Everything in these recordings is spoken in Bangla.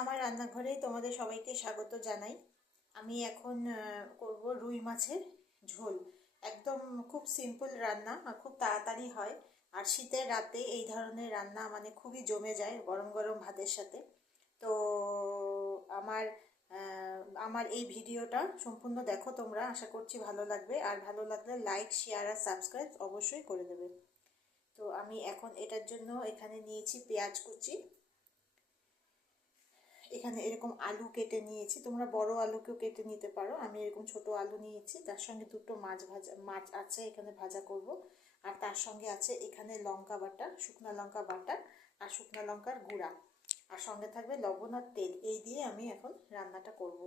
আমার রান্নাঘরে তোমাদের সবাইকে স্বাগত জানাই। আমি এখন করব রুই মাছের ঝোল। একদম খুব সিম্পল রান্না আর খুব তাড়াতাড়ি হয়। আর শীতের রাতে এই ধরনের রান্না মানে খুবই জমে যায় গরম গরম ভাতের সাথে। তো আমার আমার এই ভিডিওটা সম্পূর্ণ দেখো তোমরা, আশা করছি ভালো লাগবে। আর ভালো লাগলে লাইক, শেয়ার আর সাবস্ক্রাইব অবশ্যই করে দেবে। তো আমি এখন এটার জন্য এখানে নিয়েছি পেঁয়াজ কুচি, এখানে এরকম আলু কেটে নিয়েছি, তোমরা বড় আলুকেও কেটে নিতে পারো। আমি এরকম ছোট আলু নিয়েছি, তার সঙ্গে দুটো মাছ আছে এখানে ভাজা করব। আর তার সঙ্গে আছে এখানে লঙ্কা বাটা, শুকনো লঙ্কা বাটা আর শুকনো লঙ্কার গুঁড়া, আর সঙ্গে থাকবে লবণ আর তেল। এই দিয়ে আমি এখন রান্নাটা করব।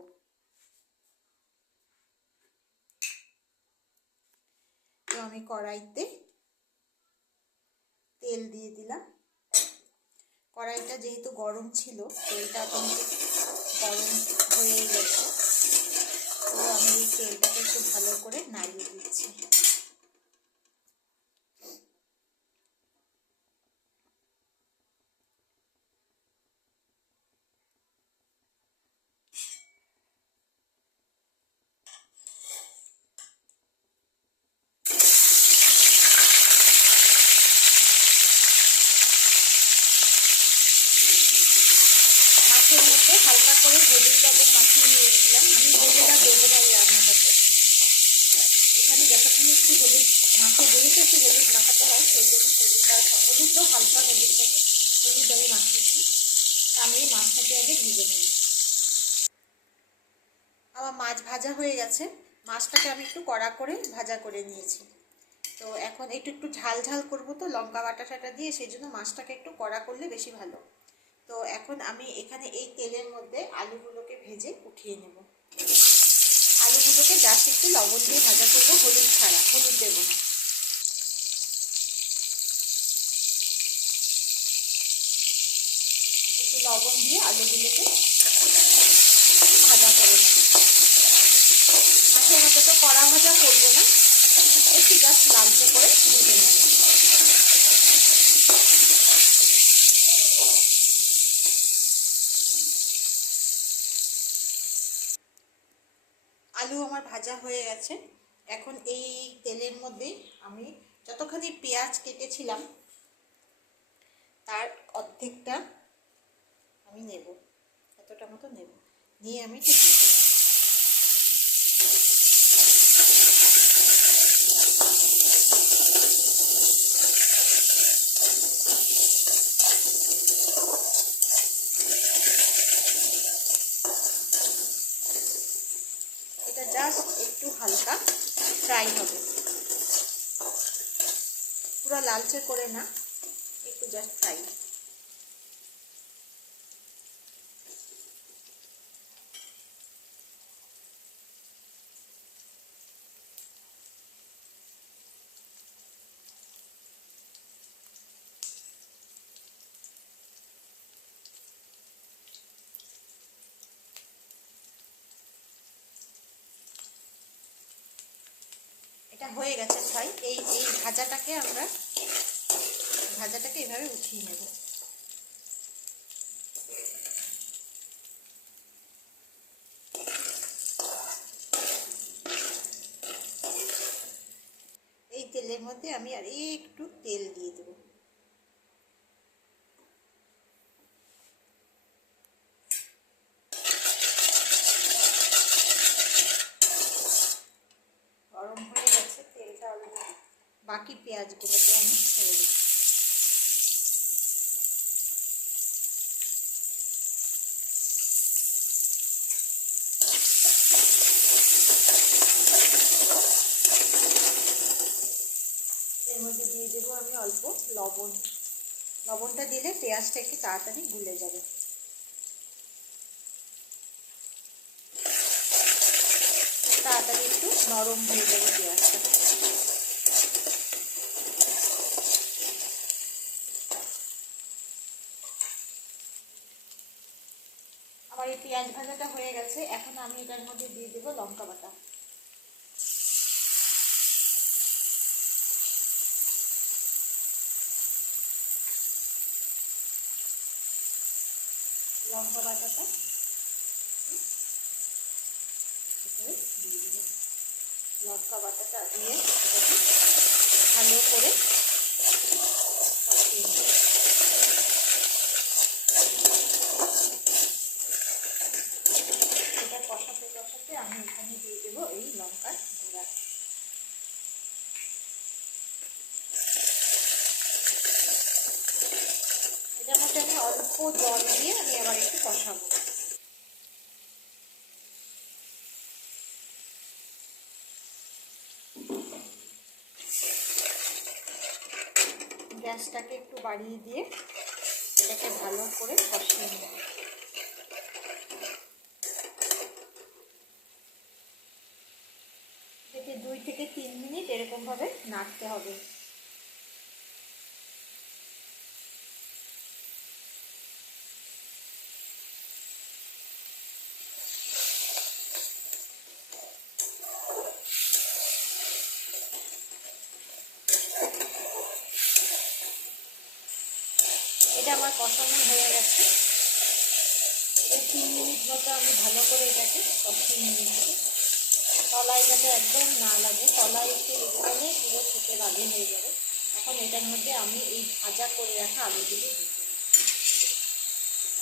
তো আমি কড়াইতে তেল দিয়ে দিলাম। কড়াইটা যেহেতু গরম ছিল তো এটা কিন্তু গরম হয়ে গেছে। তো আমি এই তেলটাকে একটু ভালো করে নাড়িয়ে দিচ্ছি। মাছের মধ্যে হালকা করে হলুদ লবণ মাখিয়ে নিয়েছিলাম। আমি হলুদটা দেবো না এই রান্নাটাতে। এখানে যতক্ষণ একটু হলুদ মাছে যেহেতু একটু হলুদ মাখাতে হয়, সেই জন্য হলুদও হালকা হলুদ আমি মাখিয়েছি। তা আমি মাছটাকে আগে ভেজে নেব। আমার মাছ ভাজা হয়ে গেছে। মাছটাকে আমি একটু কড়া করে ভাজা করে নিয়েছি। তো এখন একটু ঝাল ঝাল করবো, তো লঙ্কা বাটা টাটা দিয়ে, সেই জন্য মাছটাকে একটু কড়া করলে বেশি ভালো। তো এখন আমি এখানে এই তেলের মধ্যে আলুগুলোকে ভেজে উঠিয়ে নেব। আলুগুলোকে জাস্ট একটু লবণ দিয়ে ভাজা করবো, হলুদ ছাড়া, হলুদ দেবো না। একটু লবণ দিয়ে আলুগুলোকে ভাজা করে নেব। মাছের মতো তো কড়া ভাজা করবো না, একটু জাস্ট লালচে করে ভেজে নেব। আলু আমার ভাজা হয়ে গেছে। এখন এই তেলের মধ্যে আমি যতখানি পেঁয়াজ কেটেছিলাম তার অর্ধেকটা আমি নেব, এতটা মতো নেব, নিয়ে আমি একটু দিয়ে দেবো। এটা জাস্ট একটু হালকা ফ্রাই হবে, পুরো লালচে করে না, একটু জাস্ট ফ্রাই। এটা হয়ে গেছে ফ্রাই। এই ভাজাটাকে এভাবে উঠিয়ে নেব। এই তেলের মধ্যে আমি আর একটু তেল দিয়ে দেবো। গরম হয়ে গেছে তেলটা অলরেডি। বাকি পেঁয়াজগুলোকে আমি ছেড়ে দেবো। এর মধ্যে দিয়ে দেবো আমি অল্প লবণ। লবণটা দিলে পেঁয়াজটা একটু তাড়াতাড়ি গুলে যাবে। তাড়াতাড়ি একটু নরম হয়ে যাবে পেঁয়াজটা। আমার এই পেঁয়াজ ভাজাটা হয়ে গেছে। এখন আমি এটার মধ্যে দিয়ে দেবো লঙ্কা বাটা। লঙ্কা বাটাটা দিয়ে দেবো। লঙ্কা বাটাটা দিয়ে এটাকে ভালো করে কষিয়ে নেব। এটা কষাতে কষাতে আমি এখানে দিয়ে দেবো এই লঙ্কার গুঁড়া। এটার মধ্যে আমি অল্প জল দিয়ে আমি আবার একটু কষাবো। গ্যাসটাকে একটু বাড়িয়ে দিয়ে এটাকে ভালো করে কষিয়ে নেব। এটাকে 2 থেকে 3 মিনিট এরকমভাবে নাড়তে হবে। এটা আমার কষানো হয়ে গেছে। এই 3 মিনিট মতো আমি ভালো করে এটাকে কষিয়ে নিয়েছি। তলায় যাতে একদম না লাগে, তলায় একটু লেগে গেলে পুরো খেতে বাজে হয়ে যাবে। এখন এটার মধ্যে আমি এই ভাজা করে রাখা আলুগুলো দিয়ে দেবো।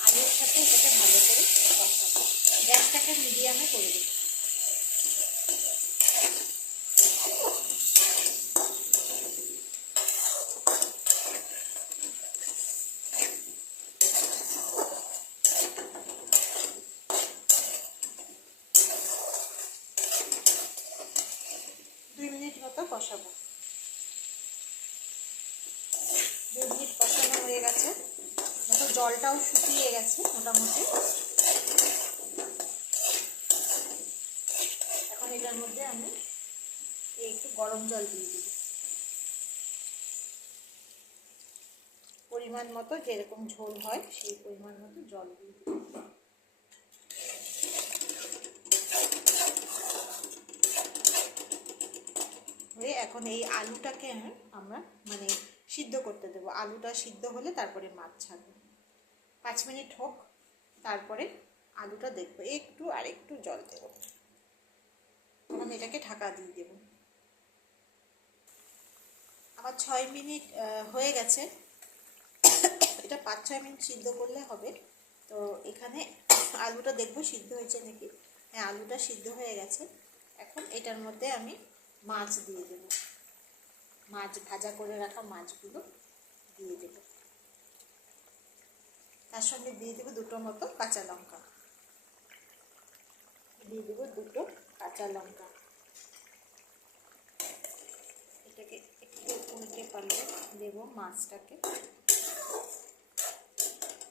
আলুর সাথে এটাকে ভালো করে কষাবো। গ্যাসটাকে মিডিয়ামে করে দেবো। কষাবো। 2 মিনিট কষানো হয়ে গেছে। দেখো জলটাও শুকিয়ে গেছে মোটামুটি। এখন এটার মধ্যে আমি একটু গরম জল দিয়ে দিই, পরিমাণ মতো, যেরকম ঝোল হয় সেই পরিমাণ মতো জল দিয়ে দিই। এখন এই আলুটাকে আমরা মানে সিদ্ধ করতে দেবো। আলুটা সিদ্ধ হলে তারপরে মাছ ছাড়বো। 5 মিনিট হোক, তারপরে আলুটা দেখবো। একটু আর একটু জল দেবো। এখন এটাকে ঢাকা দিয়ে দেবো। আমার 6 মিনিট হয়ে গেছে। এটা 5-6 মিনিট সিদ্ধ করলে হবে। তো এখানে আলুটা দেখবো সিদ্ধ হয়েছে নাকি। হ্যাঁ, আলুটা সিদ্ধ হয়ে গেছে। এখন এটার মধ্যে আমি মাছ দিয়ে দেব। মাছ ভাজা করে রাখা মাছগুলো দিয়ে দেব। তার সঙ্গে দিয়ে দেবো 2টো মতো কাঁচা লঙ্কা। দিয়ে দেবো 2টো কাঁচা লঙ্কা। এটাকে একটু উল্টে পাল্টে দেবো মাছটাকে।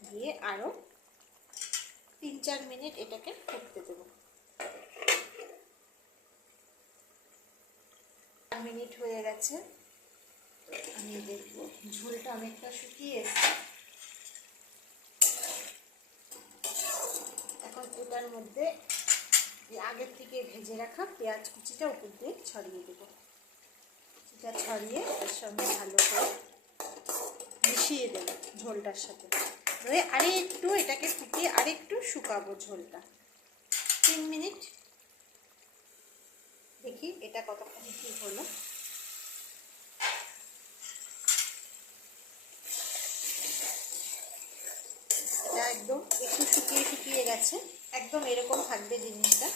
দিয়ে আরও 3-4 মিনিট এটাকে ফুটতে দেবো। 4 মিনিট হয়ে গেছে। আমি দেখবো ঝোলটা অনেকটা শুকিয়ে এসেছে। এখন এটার মধ্যে আগের থেকে ভেজে রাখা পেঁয়াজ কুচিটা উপর দিয়ে ছড়িয়ে দেবো। এটা ছড়িয়ে এর সঙ্গে ভালো করে মিশিয়ে দেবো ঝোলটার সাথে। ধরে আরেকটু এটাকে ফুটিয়ে আরেকটু শুকাবো ঝোলটা। 3 মিনিট দেখি এটা কতক্ষণ কি হলো। এটা একদম একটু শুকিয়ে গেছে। একদম এরকম থাকবে জিনিসটা।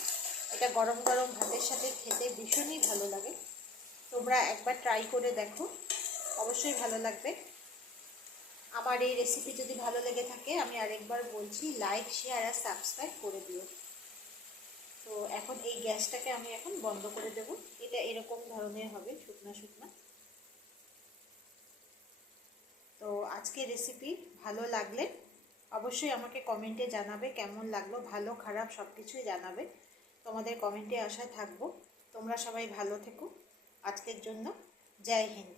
এটা গরম গরম ভাতের সাথে খেতে ভীষণই ভালো লাগে। তোমরা একবার ট্রাই করে দেখো, অবশ্যই ভালো লাগবে। আমার এই রেসিপি যদি ভালো লেগে থাকে, আমি আরেকবার বলছি, লাইক, শেয়ার আর সাবস্ক্রাইব করে দিও। তো এখন এই গ্যাসটাকে আমি এখন বন্ধ করে দেব। এটা এরকম ধরনের হবে, শুকনা শুকনা। তো আজকে রেসিপি ভালো লাগলে অবশ্যই আমাকে কমেন্টে জানাবে কেমন লাগলো। ভালো খারাপ সব কিছুই জানাবে। তোমাদের কমেন্টে আশায় থাকবো। তোমরা সবাই ভালো থেকো। আজকের জন্য জয় হিন্দ।